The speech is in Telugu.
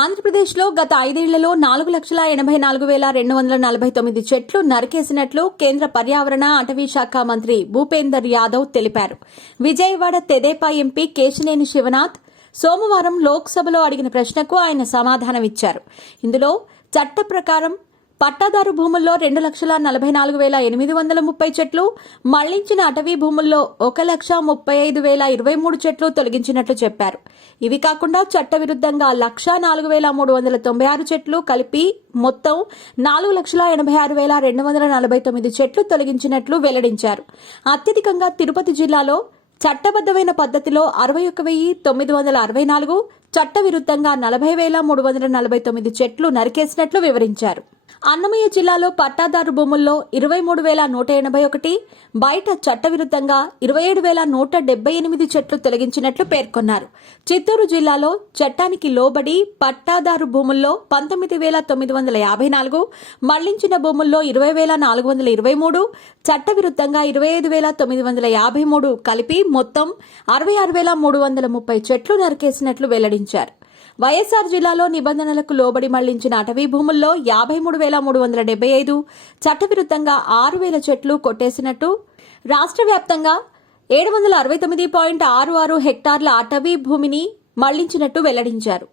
ఆంధ్రప్రదేశ్లో గత 5 ఏళ్లలో 4,84,249 చెట్లు నరికేసినట్లు కేంద్ర పర్యావరణ అటవీ శాఖ మంత్రి భూపేందర్ యాదవ్ తెలిపారు. విజయవాడ తెదేపా ఎంపీ కేశినేని శివనాథ్ సోమవారం లోక్సభలో అడిగిన ప్రశ్నకు ఆయన సమాధానమిచ్చారు. ఇందులో చట్ట ప్రకారం పట్టాదారు భూముల్లో 2,44,830 చెట్లు, మళ్లించిన అటవీ భూముల్లో 1,35,023 చెట్లు తొలగించినట్లు చెప్పారు. ఇవి కాకుండా చట్టవిరుద్ధంగా 1,04,396 చెట్లు కలిపి మొత్తం 4,86,249 చెట్లు తొలగించినట్లు వెల్లడించారు. అత్యధికంగా తిరుపతి జిల్లాలో చట్టబద్దమైన పద్ధతిలో 61,964, చట్టవిరుద్ధంగా 40,349 చెట్లు నరికేసినట్లు వివరించారు. అన్నమయ్య జిల్లాలో పట్టాదారు భూముల్లో 23,181, బయట చట్టవిరుద్ధంగా 27,178 చెట్లు తొలగించినట్లు పేర్కొన్నారు. చిత్తూరు జిల్లాలో చట్టానికి లోబడి పట్టాదారు భూముల్లో 19,954, మళ్లించిన భూముల్లో 20,423, చట్టవిరుద్ధంగా 25,953 కలిపి మొత్తం 66,330 చెట్లు నరికేసినట్లు వెల్లడించారు. వైఎస్ఆర్ జిల్లాలో నిబంధనలకు లోబడి మళ్లించిన అటవీ భూముల్లో 53,375, చట్టవిరుద్ధంగా 6,000 చెట్లు కొట్టేసినట్టు, రాష్ట్ర వ్యాప్తంగా 769.66 హెక్టార్ల అటవీ భూమిని మళ్లించినట్టు వెల్లడించారు.